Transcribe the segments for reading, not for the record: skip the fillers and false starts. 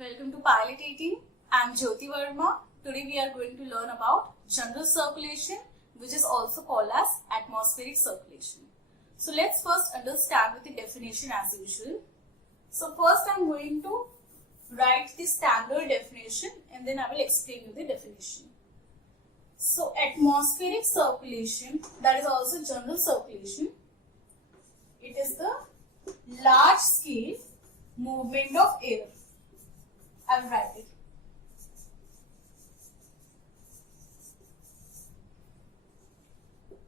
Welcome to Pilot 18. I am Jyoti Verma. Today we are going to learn about general circulation, which is also called as atmospheric circulation. So let's first understand with the definition as usual. So first I am going to write the standard definition and then I will explain you the definition. So atmospheric circulation, that is also general circulation. It is the large scale movement of air. I will write it.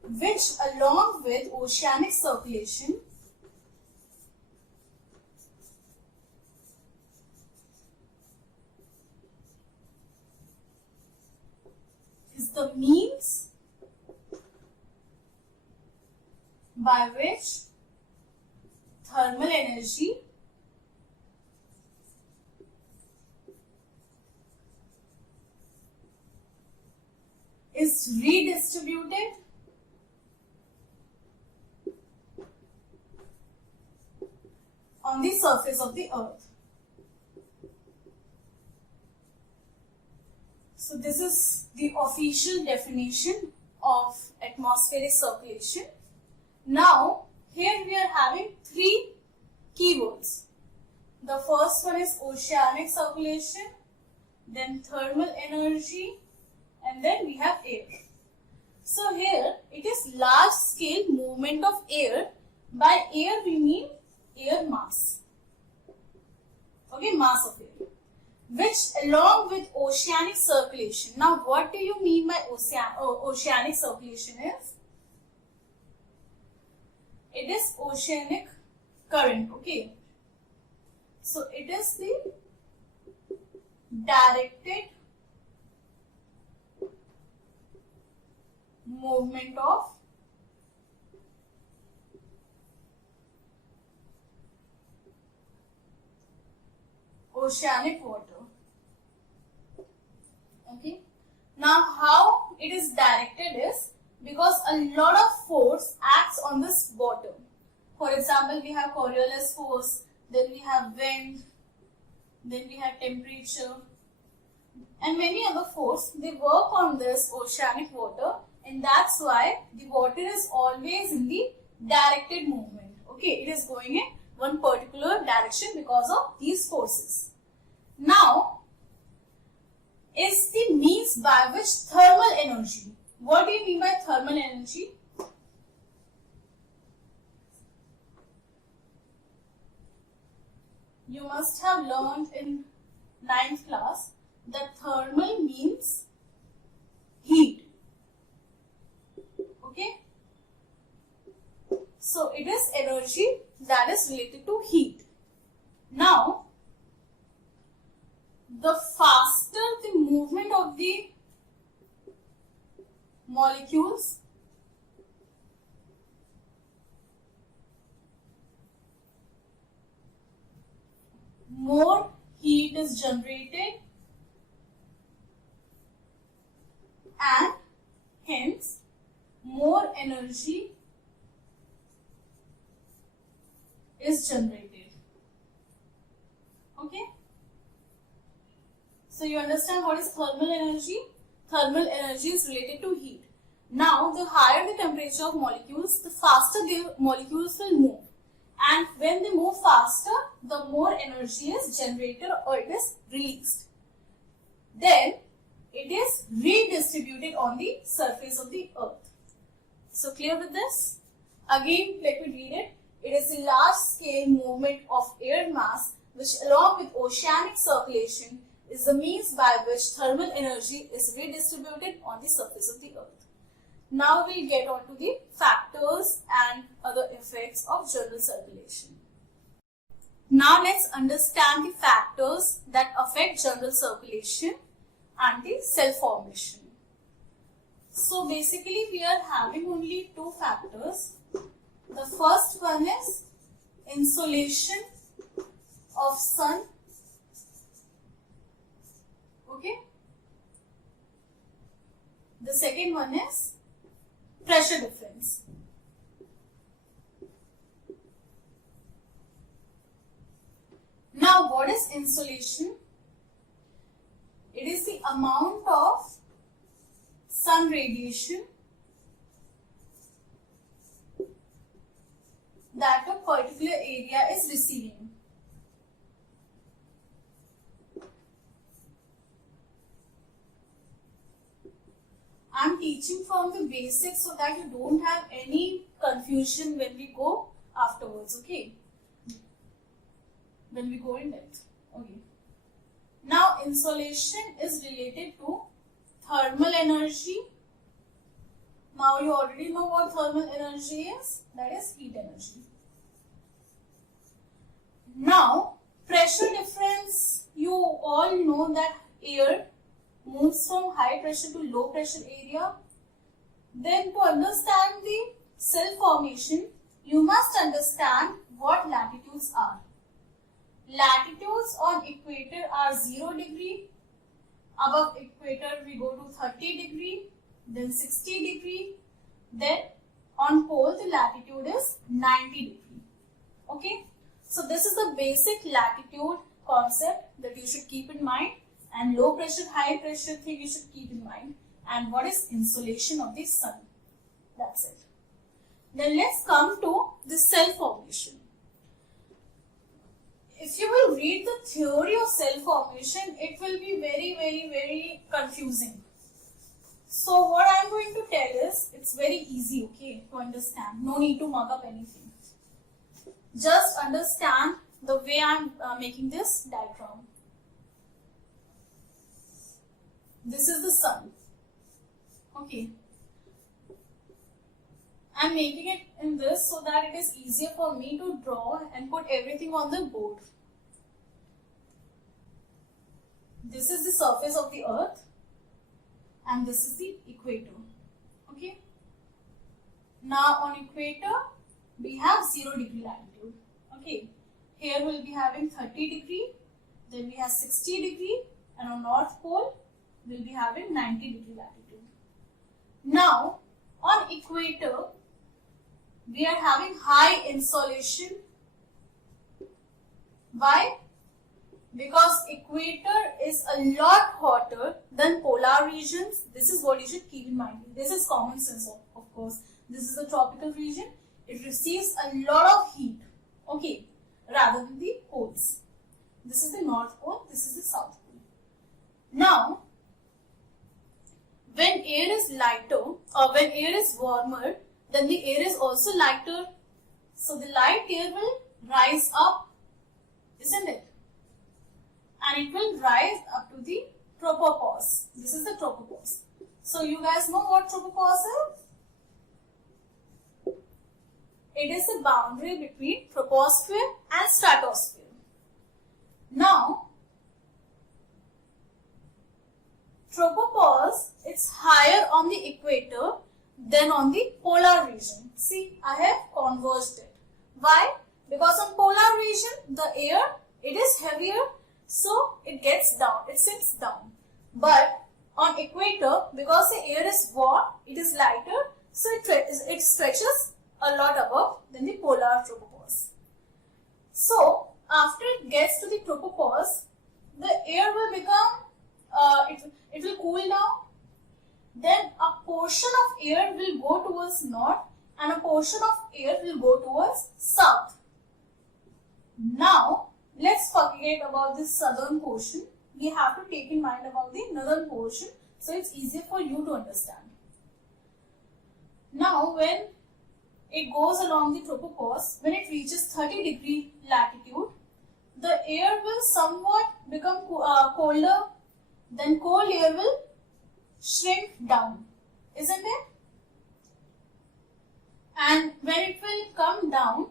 Which along with oceanic circulation is the means by which thermal energy is redistributed on the surface of the earth. So this is the official definition of atmospheric circulation. Now here we are having three keywords. The first one is oceanic circulation, then thermal energy, and then we have air. So here it is large scale movement of air. By air we mean air mass. Okay, mass of air. Which along with oceanic circulation. Now what do you mean by oceanic circulation is? It is oceanic current. Okay. So it is the directed movement of oceanic water. Okay. Now how it is directed is because a lot of force acts on this bottom. For example, we have Coriolis force, then we have wind, then we have temperature, and many other force. They work on this oceanic water, and that's why the water is always in the directed movement. Okay, it is going in one particular direction because of these forces. Now, is the means by which thermal energy. What do you mean by thermal energy? You must have learned in 9th class that thermal means heat. Okay. So it is energy that is related to heat. Now, the faster the movement of the molecules, more heat is generated and hence more energy is generated. Okay. So you understand what is thermal energy? Thermal energy is related to heat. Now the higher the temperature of molecules, the faster the molecules will move. And when they move faster, the more energy is generated or it is released. Then it is redistributed on the surface of the earth. So clear with this? Again, let me read it. It is a large scale movement of air mass which along with oceanic circulation is the means by which thermal energy is redistributed on the surface of the earth. Now we'll get on to the factors and other effects of general circulation. Now let's understand the factors that affect general circulation and the cell formation. So basically we are having only two factors. The first one is insolation of sun. Okay. The second one is pressure difference. Now, what is insolation? amount of sun radiation that a particular area is receiving. I'm teaching from the basics so that you don't have any confusion when we go afterwards, okay? When we go in depth, okay? Now, insolation is related to thermal energy. Now, you already know what thermal energy is. That is heat energy. Now, pressure difference. You all know that air moves from high pressure to low pressure area. Then to understand the cell formation, you must understand what latitudes are. Latitudes on equator are 0 degree. Above equator we go to 30 degree, then 60 degree. Then on pole the latitude is 90 degree. Okay. So this is the basic latitude concept that you should keep in mind. And low pressure, high pressure thing you should keep in mind. And what is insolation of the sun? That's it. Then let's come to the cell formation. If you will read the theory of cell formation, it will be very confusing. So what I am going to tell is, it's very easy, okay, to understand. No need to mug up anything. Just understand the way I am making this diagram. This is the sun. Okay. I am making it in this so that it is easier for me to draw and put everything on the board. This is the surface of the earth and this is the equator. Okay. Now on equator we have 0 degree latitude. Okay. Here we will be having 30 degree, then we have 60 degree, and on North Pole we will be having 90 degree latitude. Now on equator we are having high insolation. Why? Because equator is a lot hotter than polar regions. This is what you should keep in mind. This is common sense, of course. This is a tropical region. It receives a lot of heat, okay, rather than the poles. This is the North Pole, this is the South Pole. Now, when air is lighter or when air is warmer, then the air is also lighter. So the light air will rise up, isn't it? And it will rise up to the tropopause. This is the tropopause. So you guys know what tropopause is? It is the boundary between troposphere and stratosphere. Now, tropopause is higher on the equator than on the polar region. See, I have converged it. Why? Because on polar region, the air, it is heavier, so it gets down, it sinks down. But on equator, because the air is warm, it is lighter, so it stretches a lot above than the polar tropopause. So, after it gets to the tropopause, the air will become, it will cool down. Then a portion of air will go towards north and a portion of air will go towards south. Now, let's forget about this southern portion. We have to take in mind about the northern portion, so it's easier for you to understand. Now, when it goes along the tropopause, when it reaches 30 degree latitude, the air will somewhat become colder, then cold air will shrink down, isn't it? And when it will come down,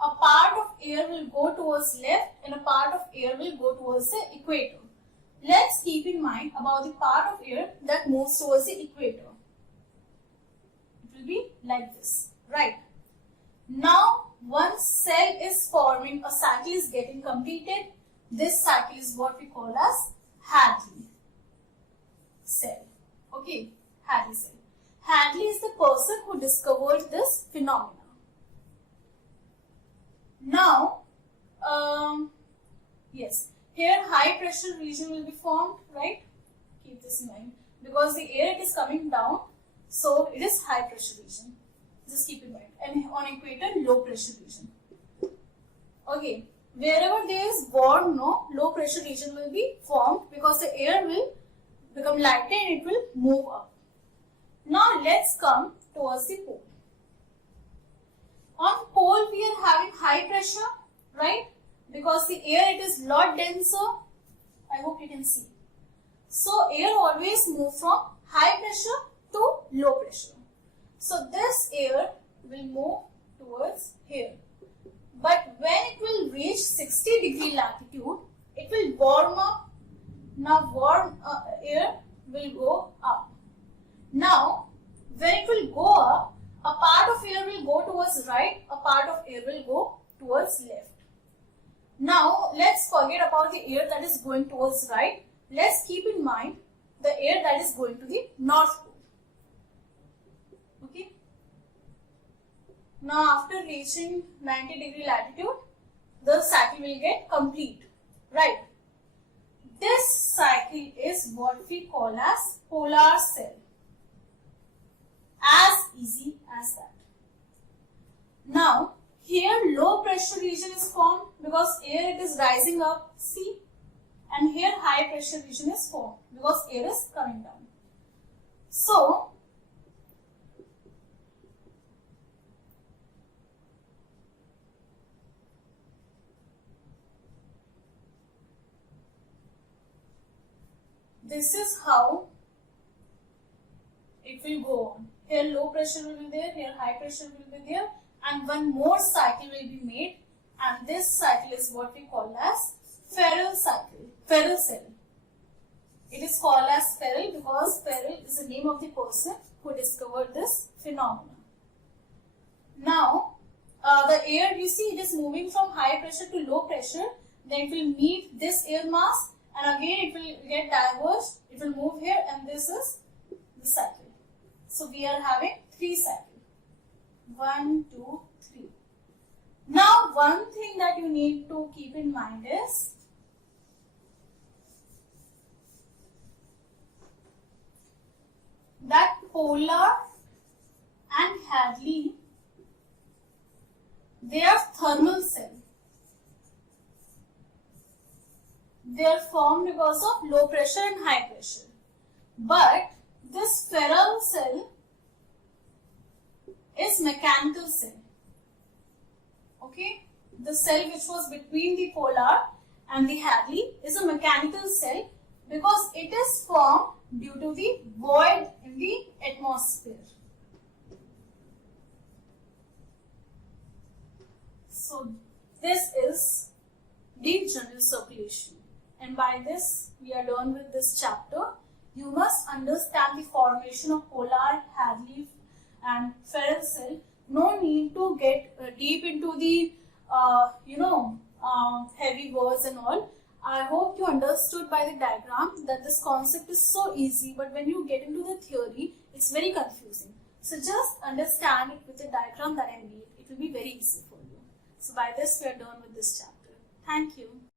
a part of air will go towards left and a part of air will go towards the equator. Let's keep in mind about the part of air that moves towards the equator. It will be like this, right? Now, once cell is forming, a cycle is getting completed. This cycle is what we call as Hadley cell. Okay, Hadley cell. Hadley is the person who discovered this phenomena. Now, yes, here high pressure region will be formed, right? Keep this in mind. Because the air it is coming down, so it is high pressure region. Just keep in mind. And on equator, low pressure region. Okay. Wherever there is warm, low pressure region will be formed because the air will become lighter and it will move up. Now let's come towards the pole. On pole we are having high pressure, right? Because the air it is lot denser. I hope you can see. So air always move from high pressure to low pressure. So this air will move towards here. But when it will reach 60-degree latitude, it will warm up. Now warm air will go up. Now when it will go up, a part of air will go towards right, a part of air will go towards left. Now let's forget about the air that is going towards right. Let's keep in mind the air that is going to the North Pole. Okay. Now after reaching 90-degree latitude, the cycle will get complete. Right. This cycle is what we call as polar cell. As easy as that. Now here low pressure region is formed because air it is rising up, see, and here high pressure region is formed because air is coming down. So this is how it will go on. Here low pressure will be there, here high pressure will be there, and one more cycle will be made, and this cycle is what we call as Ferrel cycle, Ferrel cell. It is called as Ferrel because Ferrel is the name of the person who discovered this phenomenon. Now, the air, you see, it is moving from high pressure to low pressure, then it will meet this air mass, and again it will get diverged, it will move here, and this is the cycle. So we are having 3 cycles. 1, 2, 3. Now one thing that you need to keep in mind is that Polar and Hadley, they are thermal cells. They are formed because of low pressure and high pressure. But this Ferrel cell is mechanical cell. Okay, the cell which was between the Polar and the Hadley is a mechanical cell because it is formed due to the void in the atmosphere. So this is the general circulation, and by this we are done with this chapter. You must understand the formation of Polar, Hadley and Ferrel cell. No need to get deep into the heavy words and all. I hope you understood by the diagram that this concept is so easy, but when you get into the theory, it's very confusing. So just understand it with the diagram that I made. It will be very easy for you. So by this we are done with this chapter. Thank you.